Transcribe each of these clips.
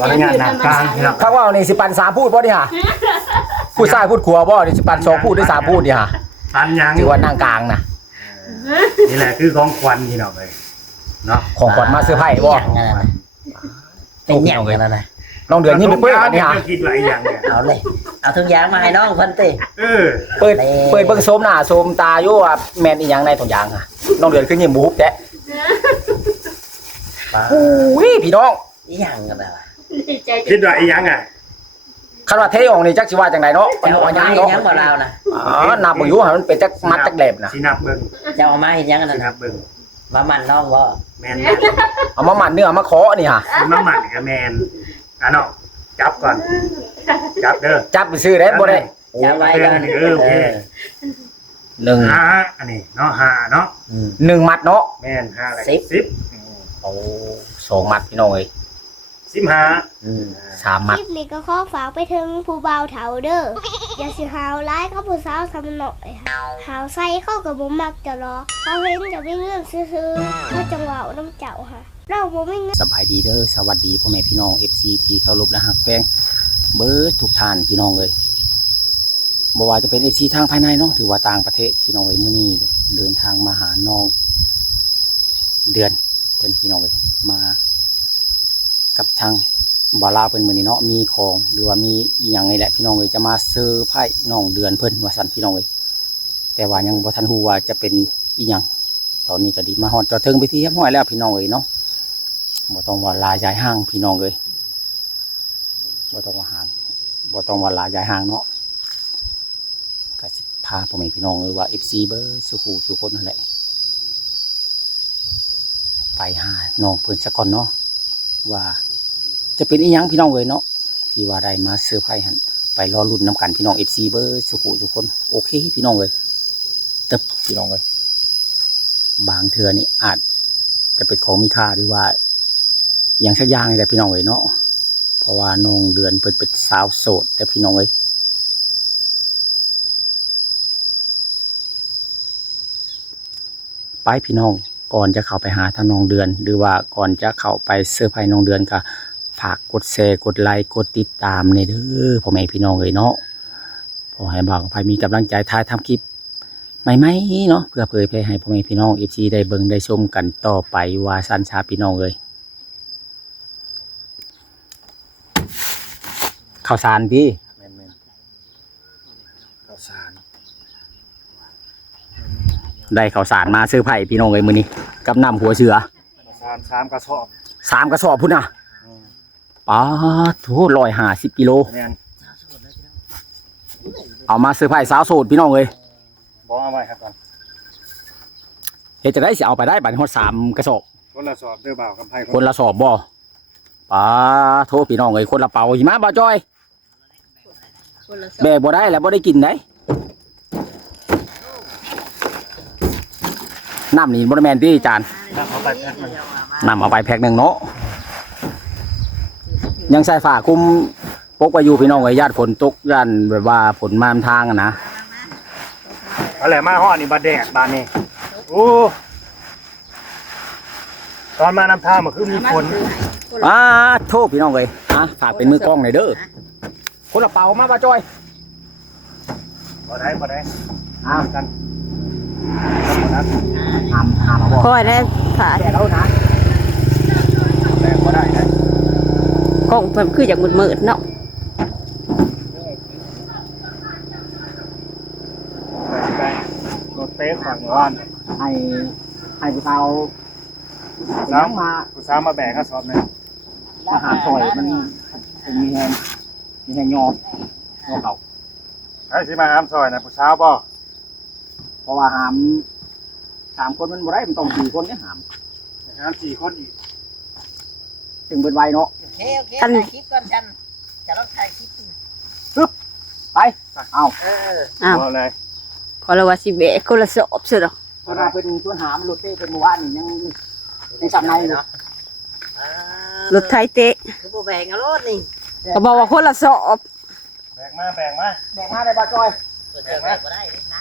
ตอนงานนางกลางครับ ข้างว่านี่สิปัน3พูดบ่นี่ฮะพูดซ้ายพูดขวาบ่นี่สิปัน2พูดหรือ3พูดนี่ฮะ ปันยัง ถือว่านางกลางนะ นี่แหละคือของขวัญที่เราเลยเนาะ ของขวัญมาเซอร์ไพรส์บ่ เป็นอย่างนั้นนะ น้องเดือนนี่ไปเปิดอันนี้ฮะ คิดหลายอย่างเนี่ย เอาเลยเอาทุกอย่างมาให้น้องเพิ่นติ เปิดเบิ่งโสมหน้าโสมตาอยู่ว่าแม่นอีหยังในทุกอย่างฮะน้องเดือนคือยิ้มหมูแตะโอ้ยพี่น้อง อีหยังกันน่ะ คิดว่าอีหยังอ่ะ คันว่าเทออกนี่จักสิว่าจังไดเนาะมัน เจ้า ว่าหยัง มาเห็น เนาะ หยังบ่ลาวนะ อ๋อนับบ่อยู่หั่นมันเป็นจักมัดจักแหลบน่ะ สินับเบิ่ง เจ้าเอามาเห็นหยังกัน สิ นั่น นับเบิ่ง มามันน้องบ่ แมน เอามาหมั่นเนื้อมาขอนี่ฮะ มาหมั่นกับแมนอ่ะเนาะจับก่อนจับเด้อ จับไปซื้อได้บ่ได้ อย่าไว้กัน โอเค 1 หาอันนี้เนาะหาเนาะ 1มัดเนาะ แมนหาอะไร โอ้2มัดพี่น้องเอ้ย 15 3 ค มัด ลิปนี้ก็ขอฝากไปถึงผู้บ่าวเฒ่าเด้อ อย่าสิหาวร้ายก็ผู้สาวทำหน่อยหาวใส่เข้ากับบ่มักจะรอเขาเห็นจะไม่เงื่อนซื้อๆเขาจังหวะน้ำเจ้าค่ะเราบ่ไม่เงื่อน สบายดีเด้อสวัสดีพ่อแม่พี่น้อง FC ที่เคารพและฮักแพงเบิดทุกท่านพี่น้องเลยบ่ว่าจะเป็น FC ทางภายในเนาะถือว่าต่างประเทศพี่น้องเอ้ยมื้อนี้เดินทางมาหาน้องเดือนเพิ่นพี่น้องเอ้ยมากับทางบ่าวลาวเพิ่นมื้อนี้เนาะมีของหรือว่ามีอีหยังนี่แหละพี่น้องเอ้ยจะมาเซอร์ไพรส์น้องเดือนเพิ่นว่าซั่นพี่น้องเอ้ยแต่ว่ายังบ่ทันฮู้ว่าจะเป็นอีหยังตอนนี้ก็ดีมาฮอดจอดถึงไปที่เรียบร้อยแล้วพี่น้องเอ้ยเนาะบ่ต้องว่าลายายห้างพี่น้องเอ้ยบ่ต้องว่าห้างบ่ต้องว่าลายายห้างเนาะก็สิพาพ่อแม่พี่น้องเอ้ยว่า FC เบิดสุขุสุคนนั่นแหละไปหาน้องเพิ่นซะก่อนเนาะว่าจะเป็นอีหยังพี่น้องเอ้ยเนาะที่ว่าได้มาเซอร์ไพรส์หั่นไปรอลุ้นนํกันพี่น้อง FC เบิดสุขุสุคนโอเคพี่น้องเอ้ยตึบพี่น้องเอ้ยบางเทื่อนี่อาจจะเป็นของมีค่าหรือว่าอย่างสักอย่างนี่แหละพี่น้องเอ้ยเนาะเพราะว่าน้องเดือนเปิดเป็นสาวโสดแต่พี่น้องเอ้ยไปพี่น้องก่อนจะเข้าไปหาทางน้องเดือนหรือว่าก่อนจะเข้าไปเซอร์ไพรส์น้องเดือนก็ฝากกดแชร์กดไลค์กดติดตามในเด้อพ่อแม่พี่น้องเอ้ยเนาะพอให้บ่าวกับไผมีกำลังใจถ่ายทำคลิปใหม่ๆเนาะเพื่อเผยแพร่ให้พ่อแม่พี่น้อง FC ได้เบิ่งได้ชมกันต่อไปว่าซั่นซาพี่น้องเอ้ยข้าวสารพี่ แม่นข้าวสาร ได้ข้าวสารมาซื้อไผ่พี่น้องเอ้ยมื้อนี้กับน้ำหัวเสือ ข้าวสาร3กระสอบ 3กระสอบพุ่นน่ะป๊าดโห150กิโล แม่น เอามาซื้อไผ่สาวโสดพี่น้องเอ้ย บ่เอาไว้ครับก่อน เฮ็ดจังได๋สิเอาไปได้บัดนี้ฮอด3กระสอบ คนละสอบเด้อบ่าวกับไผ คนละสอบบ่ป๊าดโทพี่น้องเอ้ยคนละเป่าหิมะบ่จอยแบกบ่ได้แล้วบ่ได้กินได้น้ำนี่บ่ได้แม่นติจาน เอาไปแพ็คมัน นำเอาไปแพ็คหนึ่งเนาะยังใส่ฝาคุมปกไว้อยู่พี่น้องไว้ญาติฝนตกย่านแบบว่าฝนมามทางอะนะ เอาแหละมาฮอดนี่บัดแดดบานนี้โอ้ตอนมานำทางมันคือมีฝน โทษพี่น้องเลยฝากเป็นมือกล้องหน่อยเด้อคนละเป่ามาบ่จอย บ่ได้ กัน ครับ หามมาบ่ ค่อยได้ผ่า แก่แล้วนะ แต่บ่ได้นะ กล้องเพิ่นคืออย่างมืดๆเนาะ ไปรถเต๊ะฝั่งว่าน ให้ผู้สาว สาวผู้สาวมาแบกกระสอบนึง มาหาซอยมันมีแฮงยอเขา ให้สิมาหามซอยนะผู้สาวบ่ เพราะว่าหาม3คนมันบ่ได้มันต้อง4คนเนี่ยหาม หาม4คนอีก ถึงเบิดไวเนาะ โอเคถ่ายคลิปก่อนฉันจะต้องถ่ายคลิป ไปเอา อ้าว เอาเลย ขอละว่าสิแบกคนละสอบซะดอก เพิ่นว่าเป็นชวนหามรถเต้เป็นเมื่อวานนี่ยังจำในอยู่ รถไถเตะ คือบ่แบ่งเอารถนี่ เขาบอกว่าคนละสอบ แบกมา แบกมาได้บ่จอย แบ่งบ่ได้นะ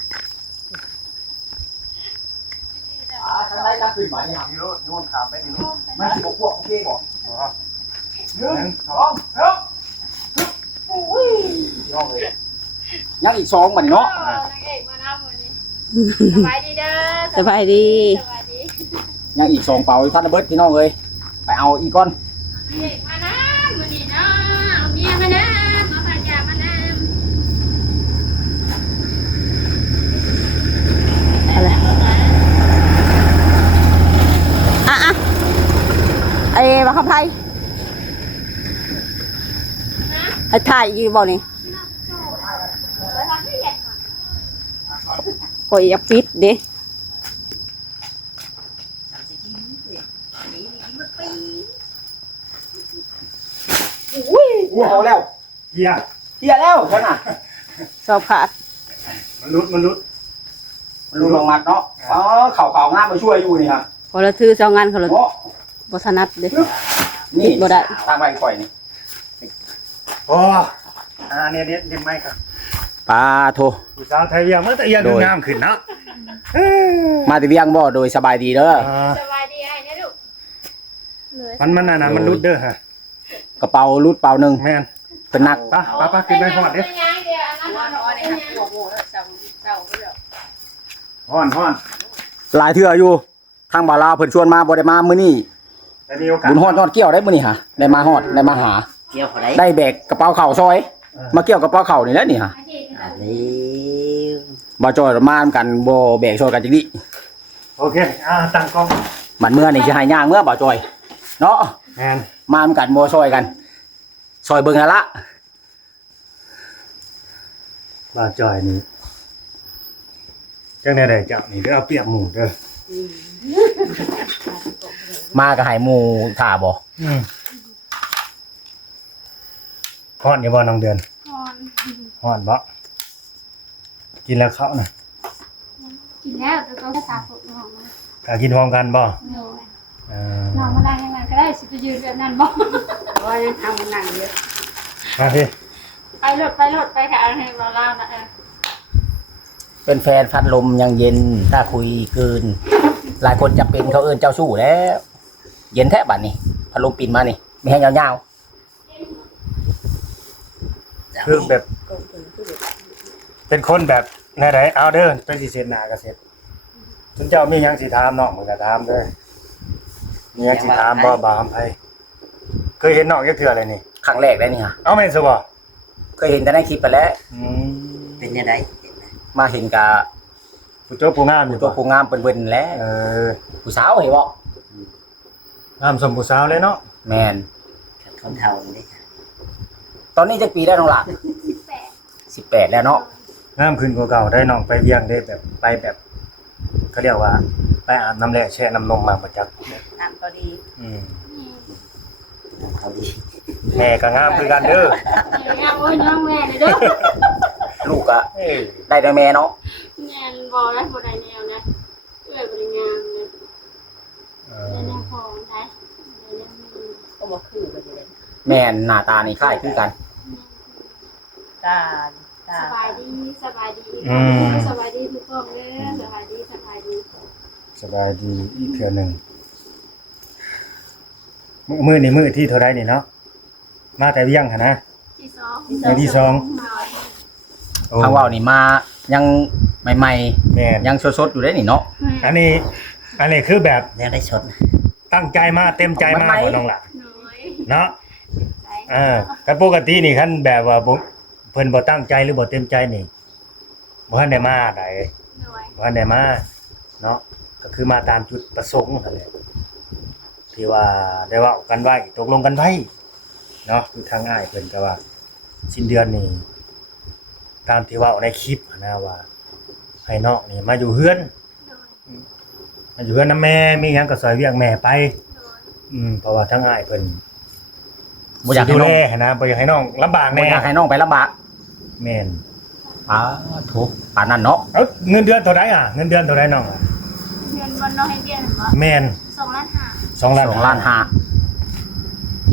ทางไหนรับขึ้นมานี่ครับ นี่รถโยนขามไปนี่รถ มันสิบ่พวกโอเคบ่ ยังอีกสองบัดนี้เนาะ นางเอกมาน้ำวันนี้สบายดีเด้อ สบายดี สบายดี ยังอีกสองเป่าท่านเบิดพี่น้องเอ้ยไปเอาอีกก่อน นางเอกมาน้ำวันนี้เนาะเอาเมียมาน้ำมาพายามาน้ำ อะไรอ่ะไอ้บังคับไทยไอ้ถ่ายอยู่บ่นี่คอยอยากปิดเด้ อุ้ยเอาแล้ว เฮีย เฮียแล้วฉันน่ะ สอบขาด มันรุด มันรู้ลงมัดเนาะอ๋อเข่างามมาช่วยอยู่นี่ฮะ พอเราถือ2งานเขาเรา โอ้ บ่ถนัดเด้ นี่ บ่ได้ ทางไปก่อยนี่ โอ้เนี่ยไม่ครับ ปลาโท ผู้สาวไทยเวียงมันแต่เอียงดูงามขึ้นเนาะ มาแต่เวียงบ่โดยสบายดีเด้อ สบายดีไอ้เนี่ยลูก มันน่ะมันรุดเด้อฮะ กระเป๋ารุดเป๋าหนึง แม่น เป็นนัก ป้าขึ้นไปหอดเด้อ เป็นยังเดี๋ยวอันนั้นเอาเป็นยัง ฮ้อน หลายเทื่ออยู่ทางบ่าวลาวเพิ่นชวนมาบ่ได้มามื้อนี้ แต่มีโอกาส บุญฮอดยอดเกี่ยวได้มื้อนี้ฮะได้มาฮอดได้มาหา เกี่ยวเขาได้ ได้แบกกระเป๋าเข่าซอย มาเกี่ยวกระเป๋าเข่านี่แหละนี่ฮะ อันนี้ บ่จอยมากันบ่แบกซอยกันจังนี้ โอเคตั้งกล้อง มันเมื่อนี่สิให้ย่างเมื่อบ่จอยเนาะ แม่น มากันบ่ซอยกันซอยเบิ่งหั่นละ บ้าจอยนี่จังได้เจ้านี่เด้อเอาเปรียบหมู่เด้อ มาก็ให้หมู่ท่าบ่ ฮ้อนอยู่บ่น้องเดือน ก่อน ฮ้อนบ่กินแล้วเข้าน่ะ กินแล้วแต่ก็ภาษาฝึกของมัน ถ้ากินพร้อมกันบ่ เดี๋ยว เ นอนมาได้ยังไงก็ได้สิไปยืนแบบนั้นบ่ว่ายังทำหนังเยอะ มาพี่ ไปรถไปค่ะให้เราเล่านะเป็นแฟนพัดลมยังเย็นถ้าคุยเกิน หลายคนจะเป็นเขาเอิ้นเจ้าสู้แล้ว เย็นแท้บัดนี้พัดลมปิ่นมานี่มีให้ยาว คือแบบ เป็นคนแบบไหนๆเอาเด้อเป็นสิเสร็จหน้าก็เสร็จคุณเจ้ามีหยังสิถามน้องมันก็ถามเด้อมีหยังสิถามบ่บ่ามไผเคยเห็นน้องจักเทื่ออะไรนี่ ๆครั้งแรกได้นี่ฮะ เอาแม่นซะบ่ เคยเห็นแต่ในคลิปไปแล้ว เป็นยังไง มาเห็นกับ ผู้เจ้าผู้งามอยู่ ตัว บ่ ผู้งามเปิ้นๆแล้ว ผู้สาวเห็นบ่ งามสมผู้สาวเลยเนาะ แม่น คนเท่านี่ ตอนนี้จักปีได้น้องหล่ะ 18แล้วเนาะ งามขึ้นกว่าเก่าได้น้องไปเวียงได้แบบไปแบบเขาเรียกว่าไปอาบน้ำแร่แช่น้ำนมมาประจักษ์ ตามก็ดี อืม เขาดี แม่ก็งามคือกันเด้อ โอ้ยน้องแม่เลยเด้อ ลูกก็ เอ้ย ได้แต่แม่เนาะ แม่บอกแล้วบ่ได้แนวนะเอื้อยบ่ได้งามเลย เอ ได้ อ แนวพอได้ได้แนวมี ก็มาคือไปเลย แม่นหน้าตานี่คล้ายคือกัน ตา สบายดีสบายดีสบายดีทุกคนเลยสบายดี สบายดีอีกเทื่อหนึงมื้อนี่มื้อที่เท่าใดนี่เนาะมาแต่เวียงหั่นนะ ที่สอง มื้อที่สองโอ้ ทางว่าวนี่มายังใหม่ แม่น ๆยังสดๆอยู่ได้นี่เนาะ อันนี้คือแบบ แล้วได้ชด ตั้งใจมาเต็มใจมาบ่น้องหล่ะ น้อย เนาะแต่ปกตินี่คันแบบว่าบ่เพิ่นบ่ตั้งใจหรือบ่เต็มใจนี่บ่ทันได้มาได้ น้อย บ่ทันได้มาเนาะก็คือมาตามจุดประสงค์นั่นแหละที่ว่าได้เว้ากันไว้ตกลงกันไว้เนาะคือทางอ้ายเพิ่นก็ว่าสิ้นเดือนนี่ตามที่เว้าในคลิปนะว่าให้น้องนี่มาอยู่เฮือน น้อย มาอยู่เฮือนนำแม่มีหยังก็ซอยเวียงแม่ไป น้อย เพราะว่าทางอ้ายเพิ่น บ่อยากให้ ดู น้ แล อง ให้นะบ่อยากให้น้องลำบาก บ่ แน่ อยากให้น้องไปลำบาก แม่น ทุกปานนั้นเนาะ เอ้าเงินเดือนเท่าไหร่เงินเดือนเท่าไหร่น้องอะ เงินวันน้อยเบี้ยหรือเปล่า แม่น 2 ล้าน 2 ล้าน 2 ล้าน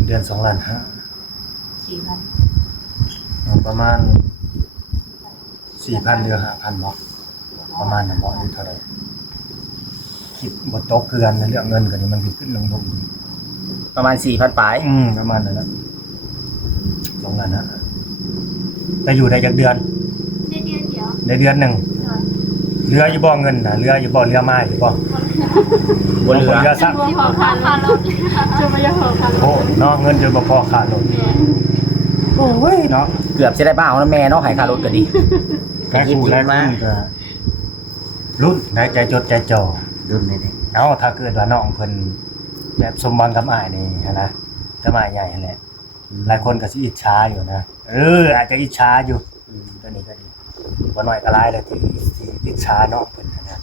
เดือน2 ล้าน 4,000 ประมาณ 4,000 เดือน 5,000 เนาะประมาณนั้นบ่หรือเท่าไหร่คิดบ่ตกคือกันในเรื่องเงินก็นี่มันขึ้นลง ประมาณ4,000ปลาย ประมาณนั้นนะตรงนั้นนะแต่อยู่ได้จักเดือน ในเดือนเดียว ในเดือนหนึ่ง โดย เรืออยู่บ่เงินนะเรืออยู่บ่เรือมาอยู่บ่ บนเรือ เรือซัก ที่พอคารถจะไม่ยังพอคารถ โอ้เนาะเงินจนบ่พอขาดลงโอ้ยเนาะ เกือบสิได้บ้าเอานะแม่เนาะให้ค่ารถก็ดี แม่กูแลกมาก็รุ่นได้ใจจดใจจ่อ รุ่นนี้ เอ้าถ้าเกิดว่าน้องเพิ่นแบบสมบังกับอ้ายนี่หั้นนะจะมาใหญ่นั่นแหละหลายคนก็สิอิจฉาอยู่นะอาจจะอิจฉาอยู่ตัวนี้ก็ดีบ่น้อยก็หลายแล้วที่อิจฉาน้องเพิ่นนะ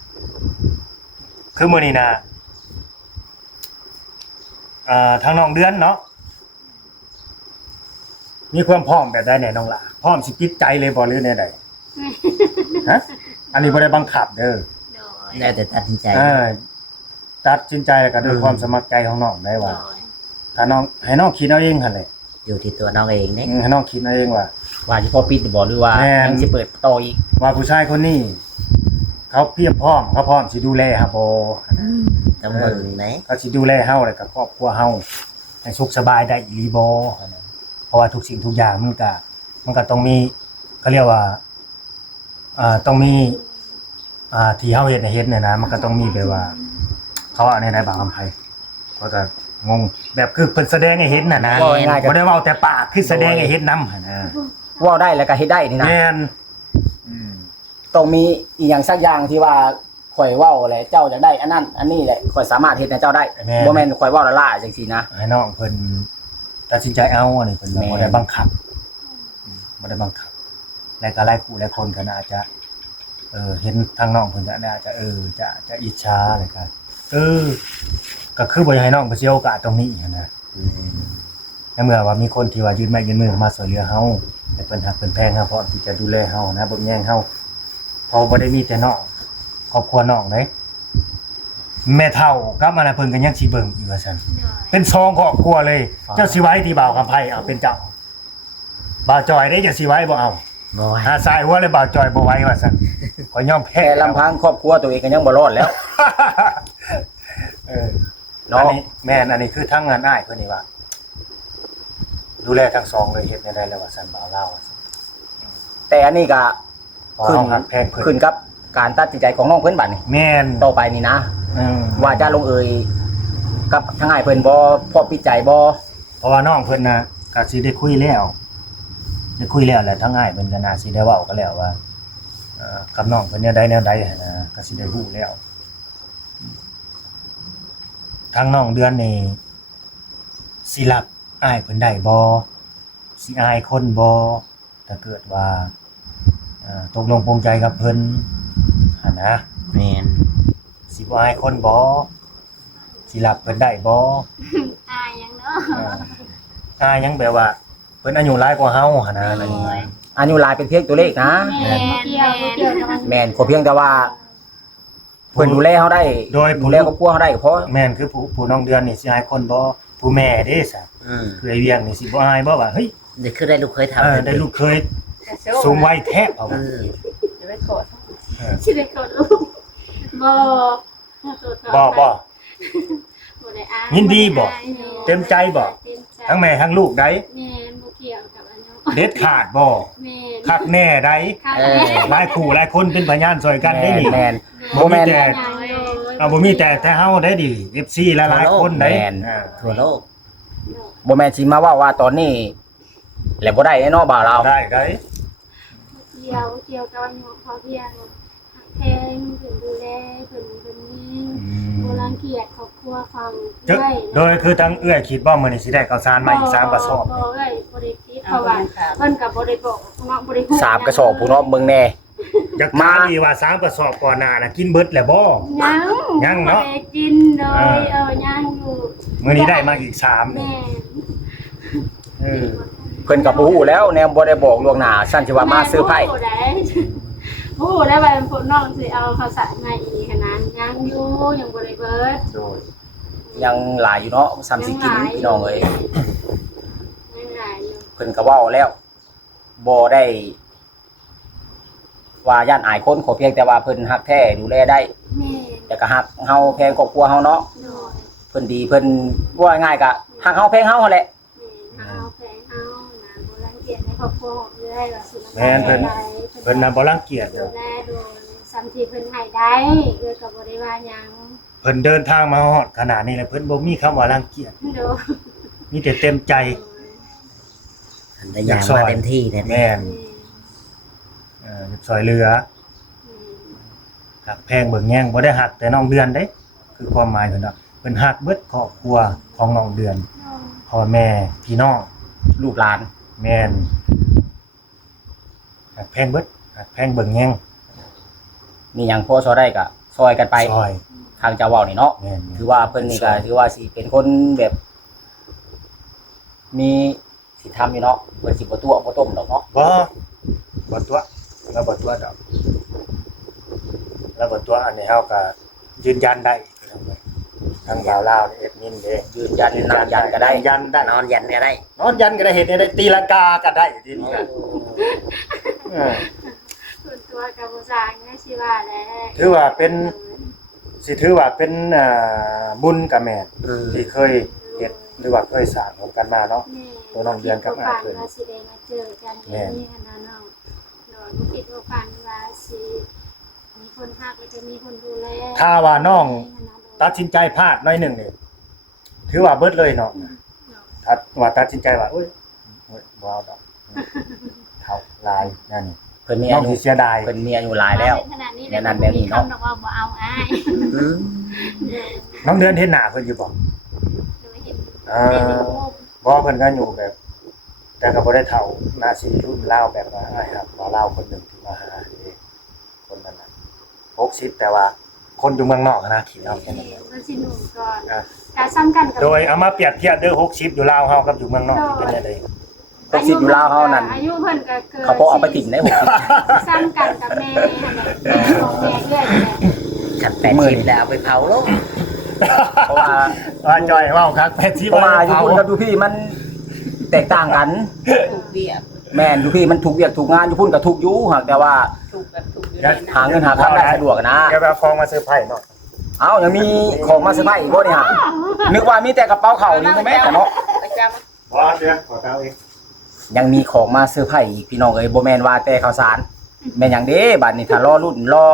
คือมื้อนี้นะทางน้องเดือนเนาะมีความพร้อมแบบใดแน่น้องล่ะพร้อมสิปิดใจเลยบ่หรือแนวใดฮะอันนี้บ่ได้บังคับเด้อ โดย แล้วแต่ตัดสินใจ ตัดสินใจก็ด้วยความสมัครใจของน้องได้ว่า ถ้าน้องให้น้องคิดเอาเองหั่นแหละ อยู่ที่ตัวน้องเองเนี่ย ให้น้องคิดเอาเองว่า ว่าสิพอปิดบ่หรือว่า แม่น ยังสิเปิดต่ออีก ว่าผู้ชายคนนี้เขาเพียบพร้อมเขาพร้อมสิดูแลเฮาบ่ ต้องเบิ่งไหน เขาสิดูแลเฮาแล้วก็ครอบครัวเฮาให้สุขสบายได้อีหลีบ่เพราะว่าทุกสิ่งทุกอย่างมันก็ต้องมีเขาเรียกว่าต้องมีที่เฮาเฮ็ดเนี่ยนะมันก็ต้องมีแบบว่า เขาเอาในบางอำไพก็งงแบบคือเพิ่นแสดงให้เห็นน่ะนะ ว่าง่ายๆก็ บ่ได้เว้าแต่ปากคือแสดงให้เห็นนำหั่นนะ เว้าได้แล้วก็เฮ็ดได้นี่นะ แม่น ต้องมีอีหยังสักอย่างที่ว่าข่อยเว้าแหละเจ้าอยากได้อันนั้นอันนี้แหละข่อยสามารถเฮ็ดให้เจ้าได้บ่แม่นข่อยเว้าละล่าจังซี่นะ ให้น้องเพิ่นตัดสินใจเอาอันนี้เพิ่นบ่ได้บังคับบ่ได้บังคับและก็หลายคู่หลายคนก็น่าจะเห็นทางน้องเพิ่นก็น่าจะจะอิจฉาอะไรกันก็คือบ่อยากให้น้องไปเสียโอกาสตรงนี้หั่นนะในเมื่อว่ามีคนที่ว่ายืนไม้ยืนมือมาช่วยเหลือเฮาให้เพิ่นฮักเพิ่นแพงเฮาพร้อมที่จะดูแลเฮานะบ่แย่งเฮาเพราะบ่ได้มีแต่น้องครอบครัวน้องเด้แม่เฒ่ากับอันนั้นเพิ่นก็ยังสิเบิ่งอีกว่าซั่นเป็นซองครอบครัวเลย เจ้าสิไว้ที่บ่าวคำไผเอาเป็นเจ้าบ่าวจอยได้จะสิไว้บ่เอา บ่ไหว หาสายหัวเลยบ่าวจอยบ่ไว้ว่าซั่นขอยอมแพ้ แค่ลำพังครอบครัวตัวเองก็ยังบ่รอดแล้ว อั เนาะ นนี้แม่นอันนี้คือทั้งงานอ้ายเพิ่นนี่ว่า ดูแลทั้งสองเลยเฮ็ดได้แล้วว่าซั่นบ่าวลาวว่าซั่น แต่อันนี้ก็ เพราะเฮาฮักแพงเพิ่น ขึ้นกับการตัดสินใจของน้องเพิ่นบัดนี้ แม่น ต่อไปนี่นะ ว่าจะลงเอยกับทางอ้ายเพิ่นบ่พอปิดใจบ่ เพราะว่าน้องเพิ่นน่ะก็สิได้คุยแล้วแหละทั้งอ้ายเพิ่นก็น่าสิได้เว้ากันแล้วว่ากับน้องเพิ่นแนวใดหั่นนะก็สิได้รู้แล้วทางน้องเดือนนี่สิรับอ้ายเพิ่นได้บ่สิอายคนบ่ถ้าเกิดว่าตกลงปรงใจกับเพิ่นหั่นนะ แม่น สิบ่อายคนบ่สิรับเพิ่นได้บ่ อายยังเนาะ อายยังแบบว่าเพิ่นอายุหลายกว่าเฮาหั่นนะอะไรอย่างเงี้ย อายุหลายเป็นเพียงตัวเลขนะ แม่เกี่ยวกับมัน แม่นขอเพียงแต่ว่าเพิ่นดูแลเฮาได้ โดย ดูแลครอบครัวเฮาได้ก็พอ แม่นคือผู้น้องเดือนนี่สิอายคนบ่ผู้แม่เด้ซะคือไอ้เวียงนี่สิบ่อายบ่ว่าเฮ้ย เดี๋ยวคือได้ลูกเคยทำ ได้ลูกเคยสูงวัยแทบเอา จะไม่โกรธ สิได้กดลูกบ่ บ่ บ่ได้อาย ยินดีบ่เต็มใจบ่ทั้งแม่ทั้งลูกได้ แม่บ่เกี่ยวกับอายุ เด็ดขาดบ่ แม่ คักแน่ได้ ค่ะ หลายคู่หลายคนเป็นพยานช่วยกันได้นี่ แม่น บ่มีแต่ บ่ บ่มีแต่เฮาได้ดิ FC หลายๆคนได้ แม่น ทั่วโลก บ่แม่นสิมาว่าตอนนี้แล้วบ่ได้แน่เนาะบ่าวเราว ได้ เกี่ยวกับอายุเขาเพียงแพงเพิ่นดูแลเพิ่นนี้บ่รังเกียจครอบครัวฟัง โดยคือทั้งเอื้อยคิดว่ามื้อนี้สิได้ข้าวสารมาอีก3กระสอบ บ่เอ้ยบ่ได้คิดเพราะว่าเพิ่นก็บ่ได้บอกเนาะบ่ได้พูด สามกระสอบผู้เนาะเบิ่งแน่ อยากถามอีว่า3กระสอบก่อนหน้าน่ะกินเบิดแล้วบ่ ยังเนาะ บ่ได้กินเลยยังอยู่ มื้อนี้ได้มาอีก3นี่ แม่ เพิ่นก็บ่ฮู้แล้วแนวบ่ได้บอกล่วงหน้าซั่นสิว่ามาซื้อไผ โอ้ได้ไปผลน้องสิเอาข้าวสารมาอีกขนาดยังอยู่ยังบ่ได้เบิด โดย ยังหลายอยู่เนาะซ้ำสิกินพี่น้องเอ้ย ยังหลายอยู่ เพิ่นก็เว้าแล้วบ่ได้ว่าย่านอายคนขอเพียงแต่ว่าเพิ่นฮักแท้ดูแลได้ แม่ แต่ก็ฮักเฮาแพงครอบครัวเฮาเนาะ โดย เพิ่นดีเพิ่นว่าง่ายก็ฮักเฮาแพงเฮาหั่นแหละ เอาแพงเอานะโบราณเกียรติในครอบครัวเลยว่าสิ แม่นเพิ่นน่ะบ่รังเกียจ ดู เด้อ แลโดยสัมที่เพิ่นให้ได้ก็บ่ได้ว่าหยัง เพิ่นเดินทางมาฮอดขนาดนี้แล้วเพิ่นบ่มีคำว่ารังเกียจ โดย มีแต่เต็มใจ อันได้ยางมาเต็มที่เลย แม่นซอยเรือหักแพงเบิ่งแย่งบ่ได้หักแต่น้องเดือนเด้คือความหมายเพิ่นเนาะเพิ่นหักเบิดครอบครัวของน้องเดือนพ่อแม่พี่น้อง ลูกหลาน แม่นหักแพงเบิดหักแพงเบิ่งแย่ง มีหยังพอซอยได้ก็ซอยกันไป ซอย ทางเจ้าเว้านี่เนาะ แม่น ถือว่าเพิ่นนี่ก็ถือว่าสิเป็นคนแบบ มีสิทำอยู่เนาะเพิ่นสิบ่ตัวบ่ต้มดอกเนาะ บ่ตัวแล้วบ่ตัวดอกแล้วบ่ตัวอันนี้เฮาก็ยืนยันได้ทางลาวๆนี่เอ็ดมินเด้ ยืนยันนั่งยันก็ได้ ยันได้ นอนยันก็ได้ นอนยันก็ได้เห็นได้ตีลังกาก็ได้ทีนี้ก็เออ ส่วนตัวกับบ่สร้างนะสิว่าแหละ ถือว่าเป็นบุญกับแม่ที่เคยเฮ็ดหรือว่าเคยสร้างร่วมกันมาเนาะ ตัวน้องเดือนกับอ้ายเพิ่น ว่าสิได้มาเจอกันอย่างนี้นะน้องโดยบ่คิดว่าฝันว่าสิมีคนฮักแล้วก็มีคนดูแล ถ้าว่าน้องตัดสินใจพลาดหน่อยหนึงนี่ถือว่าเบิดเลยเนาะถ้าว่าตัดสินใจว่าโอ๊ยบ่เอาดอกเท่าลายนั่นนี่ เพิ่นมี น้อ อาง ยุ สิเสียดาย เพิ่นมีอายุหลายแล้ว ขนาดนี้ แบบนั้นแบบนี้เนาะ คำว่าบ่เอาอ้าย อืม น้องเดือนเห็นหน้าเพิ่นอยู่บ่ โดยเห็น อ่า เป็นในโลก บ่เพิ่นก็อยู่แบบ แต่ก็บ่ได้เท่าหน้าสิรุ่นราวแบบว่าอ้ายครับว่าลาวคนหนึงที่มาหาเด้คนนั้นน่ะ60แต่ว่าคนอยู่เมืองนอกนะคิดเอาแค่นั้นแหละ มันสิหนุ่มก่อน อ่ะ การซ้ำกันกับ โดยเอามาเปรียบเทียบเด้อ60อยู่ลาวเฮากับอยู่เมืองนอกที่เป็นจังได๋ ก็สิอยู่ลาวเฮานั่น อายุเพิ่นก็เกิด เขาบ่เอาไปถิ่มได้60 ซ้ำกันกับแม่หั่นแหละแม่ของแม่เรื่อยนั่นแหละ ขัด80แล้วเอาไปเผาโลก เพราะว่า ว่าจอยเว้าคัก80 เพราะว่าอยู่พุ่นกับอยู่พี่มันแตกต่างกัน ถูกเบียบ แม่นอยู่พี่มันถูกเวียกถูกงานอยู่พุ่นก็ถูกอยู่หากแต่ว่า ถูกแบบถูกอยู่ หาเงินหาคำได้สะดวกนะ แกไปเอาของมาเซอร์ไพรส์เนาะ เอ้ายังมีของมาเซอร์ไพรส์อีกบ่นี่ฮะนึกว่ามีแต่กระเป๋าเข้านี่บ่แม่นแต่เนาะ ประจ บ่เดี๋ยวขอเต้าเอง ยังมีของมาเซอร์ไพรส์อีกพี่น้องเอ้ยบ่แม่นว่าแต่ข้าวสารแม่นหยังเด้บัดนี้ถ้ารอรุ่นรอ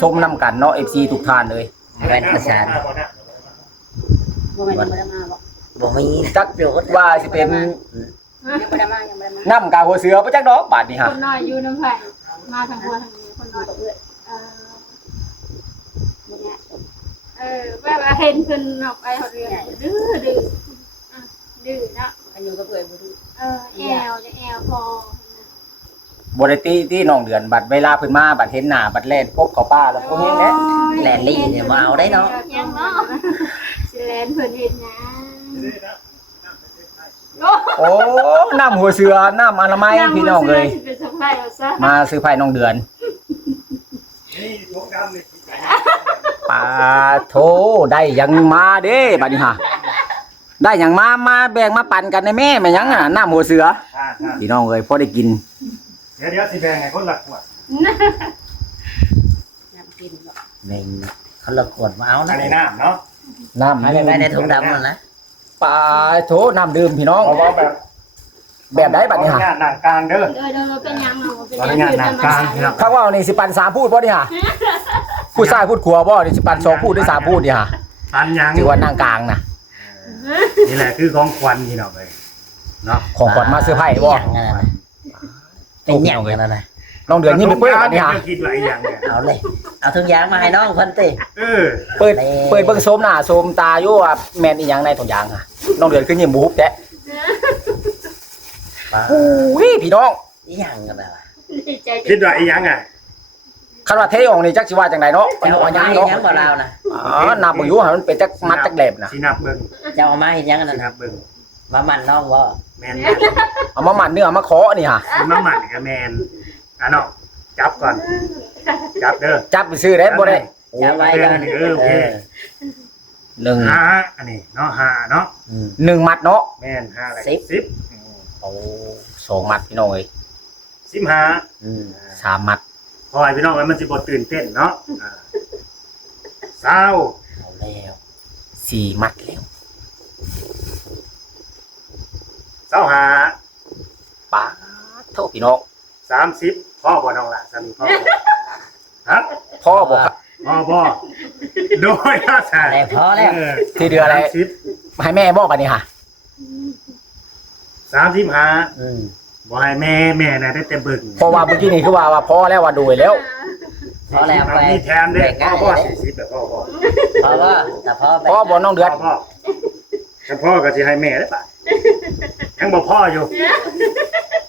ชมนํกันเนาะ FC ทุกท่านเลย แว่นประชาน ำบ่แม่นยังบ่ได้มาบ่ บ่มี จักว่าสิเป็น ยังบ่ได้มายังบ่ได้มา น้ำกาหัวเสือบ่จักดอกบัดนี้ ค ฮะ นน้อยอยู่น้ำไผ่มาทางหัวทางนี้คนน้อย กับเอื้อย เนี่ยว่าเห็นเพิ่นออกไปเฮาเรียนดื้อดื้อดื้อเนาะ กันอยู่กับเอื้อยบ่ดู แอวจะแอวพอ บ่ได้ตีที่น้องเดือนบัดเวลาเพิ่นมาบัดเห็นหน้าบัดแล่นพบเข้าป่าแล้วพวกนี้แหละ แลนลี่เนี่ยบ่เอาได้เนาะ ยังเนาะสิแลนเพิ่นเฮ็ดหยัง โอ้น้ำหัวเสือน้ำอนามัยพี่น้องเอ้ย เป็นสะพายเอาซะ มาซื้อไผ่น้องเดือน นี่ทงดำนี่ ปาโถได้หยังมาเด้บัดนี้ฮะได้หยังมาแบ่งมาปั่นกันในแม่แม่หยังน่ะน้ำหัวเสือพี่น้องเอ้ยพอได้กิน เดี๋ยวสิแบ่งให้คนละขวด น้ำกินบ่ แม่งเขาละขวดมาเอา อั นะ นนี้น้ำเนาะ น้ำ เอาไปไว้ในถุงดำนั่นนะ ปาโถน้ำดื่มพี่น้อง เอาว่าแบบ แบบใดบัดนี้ฮะ ขออญาตนั่งกลางเด้อ เดี๋ยวเป็นหยังเนาะเป็น ขออนุญาตนั่งกลางพี่น้อง ถ้าว่านี่สิปั่น3พูดบ่นี่ฮะพูดซ้ายพูดขวาบ่นี่สิปั่น2พูดหรือ3พูดนี่ฮะ ปันหยัง ถือว่านั่งกลางน่ะ นี่แหละคือของขวัญพี่น้องเอ้ยเนาะ ของขวัญมาเซอร์ไพรส์บ่ เป็นหยังกันนะ น้องเดือนนี่ไปเปิดบัดนี้ฮะ คิดว่าอีหยังเนี่ย เอาเลย เอาถุงยางมาให้น้องเพิ่นติ เออ เปิดเบิ่งโซมหน้าโซมตาอยู่ว่าแม่นอีหยังในถุงยางฮะน้องเดือนคือยิ้มบุบแท้ อุ้ยพี่น้อง อีหยังกันน่ะล่ะ ดีใจ คิดว่าอีหยังอ่ะ คันว่าเทออกนี่จักสิว่าจังไดเนาะ เจ้า เอา เอา หยั มาง ให้ เนาะ หยังบ่ลาวนะ อ๋อนับบ่อยู่หั่นมันเป็นจักมัดจักแหลบน่ะ สินับเบิ่ง เจ้าเอามาให้หยังกัน สิ นั่น นับเบิ่ง มามันน้องบ่ แม่น เอามาหมั่นเนื้อเอามาขอนี่ฮะ มาหมั่นกับแม่นอ่ะเนาะจับก่อนจับเด้อ จับไปซื้อได้บ่ได้ จะไว้กัน เออโอเค 1 หาอันนี้เนาะหาเนาะ 1มัดเนาะ แม่นหาอะไร โอ้2มัดพี่น้องเอ้ย 15 3มัด พอให้พี่น้องมันสิบ่ตื่นเต้นเนาะ20 เอาแล้ว 4มัดแล้ว เศร้าหา ป้าโทษพี่น้อง 30พ่อบ่น้องล่ะสามีพ่อบ่ฮะ พ่อบอกครับ พ่อบ่โดยอาสา แต่พอแล้ว ที่เดือนอะไร 30 ให้แม่บอกบัดนี้ค่ะ 35 อืม บ่ให้แม่น่ะได้แต่เบิ่ง เพราะว่าเมื่อกี้นี่คือว่าพ่อแล้วว่าโดยแล้ว พอแล้วไป มีแถมเด้อ แบ่ง พ่ ง่า อย พ่อ เลย 40แบบพ่อ เพราะว่าแต่พอแบ่ง พ่อบอกน้องเดือน พ่อถ้าพ่อก็สิให้แม่ได้ป่ะยังบ่พ่ออยู่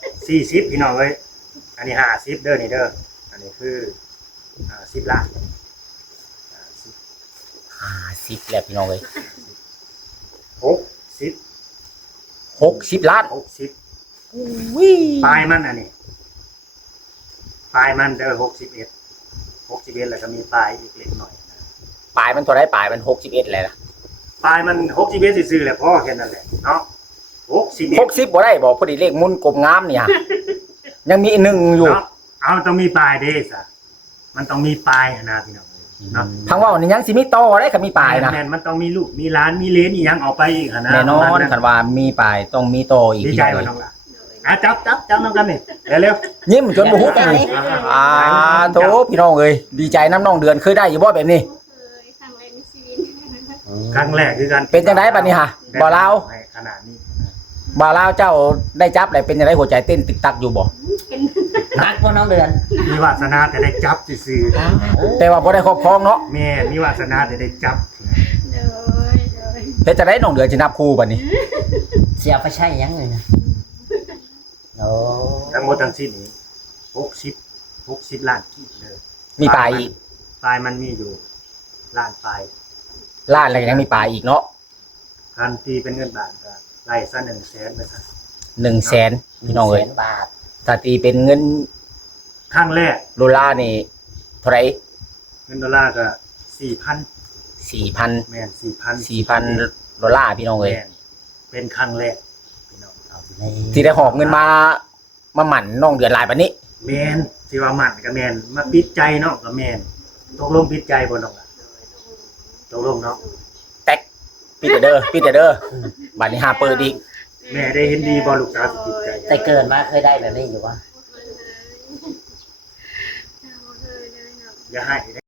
40พี่น้องเอ้ยอันนี้50เด้อนี่เด้ออันนี้คือ10ล้าน 10แล้วพี่น้องเอ้ย 60 60ล้าน 60 วิ ปลายมันอันนี้ปลายมันเด้อ61แล้วก็มีปลายอีกเล็กน้อยนะ ปลายมันเท่าไหร่ปลายมัน61แล้วนะ ปลายมัน61ซื่อๆแหละพ่อแค่นั้นแหละเนาะ61 60บ่ได้บอกพอดีเลขมุนกลมงามนี่ฮะยังมีอีกหนึ่งอยู่ เนาะเอาต้องมีปลายเด้ซะมันต้องมีปลายหั่นนะพี่น้องเอ้ยเนาะ ทางว่านี่ยังสิมีต่อได้คันมีปลายนะ แม่นมันต้องมีลูกมีหลานมีเหลนอีหยังเอาไปอีกหั่นนะ แน่นอน ประมาณ คันว่ามีปลายต้องมีต่ออีก ดี พี่ ใจ น้อง บ่ เอ้ย น้องล่ะจับนำกันนี่เร็ว ยิ้มจนบ่ฮุบนี่ ๆ โถพี่น้องเอ้ยดีใจน้ำน้องเดือนเคยได้อยู่บ่แบบนี้ เคยครั้งแรกในชีวิต ครั้งแรกคือกัน เป็นจังไดบัดนี้ฮะบ่ลาว ให้ขนาดนี้ บ่ลาวเจ้าได้จับแล้วเป็นจังไดหัวใจเต้นตึกตักอยู่บ่ เป็น นักพวกน้องเดือน มีวาสนาแต่ได้จับซื่อ แต่ว่าบ่ได้ครอบครองเนาะ ๆแม่มีวาสนาแต่ได้จับ โดย เฮ็ดจังไดน้องเดือนสินับคู่บัดนี้ เสียไปใช่ยังเลยนะโอ้ ทั้งหมดทั้งสิ้นนี้60ล้านกีบเลย มีปลายอีก ปลายมันมีอยู่ล้านปลาย ล้านแล้วก็ยังมีปลายอีกเนาะ คันตีเป็นเงินบาทก็ไล่ซะ100,000ไปซะ 100,000พี่น้องเอ้ย 100,000 บาท ถ้าตีเป็นเงิน ครั้งแรก ดอลลาร์นี่เท่าไหร่ เงินดอลลาร์ก็ 4,000 4,000 แม่น 4,000 4,000ดอลลาร์พี่น้องเอ้ย แม่นเป็นครั้งแรกพี่น้องเอา ที่ได้หอบเงินมาหมั่นน้องเดือนหลายบัดนี้ แม่นสิว่ามันก็แม่นมาปิดใจเนาะก็แม่นตกลงปิดใจบ่น้องล่ะตกลงเนาะ แตกปิดแต่เด้อปิดแต่เด้อบัดนี้หาเปิดอีก แม่ได้เห็นดีบ่ลูกสาวสิปิดใจ แต่เกิดมาเคยได้แบบนี้อยู่วะ เคยเลย อย่าให้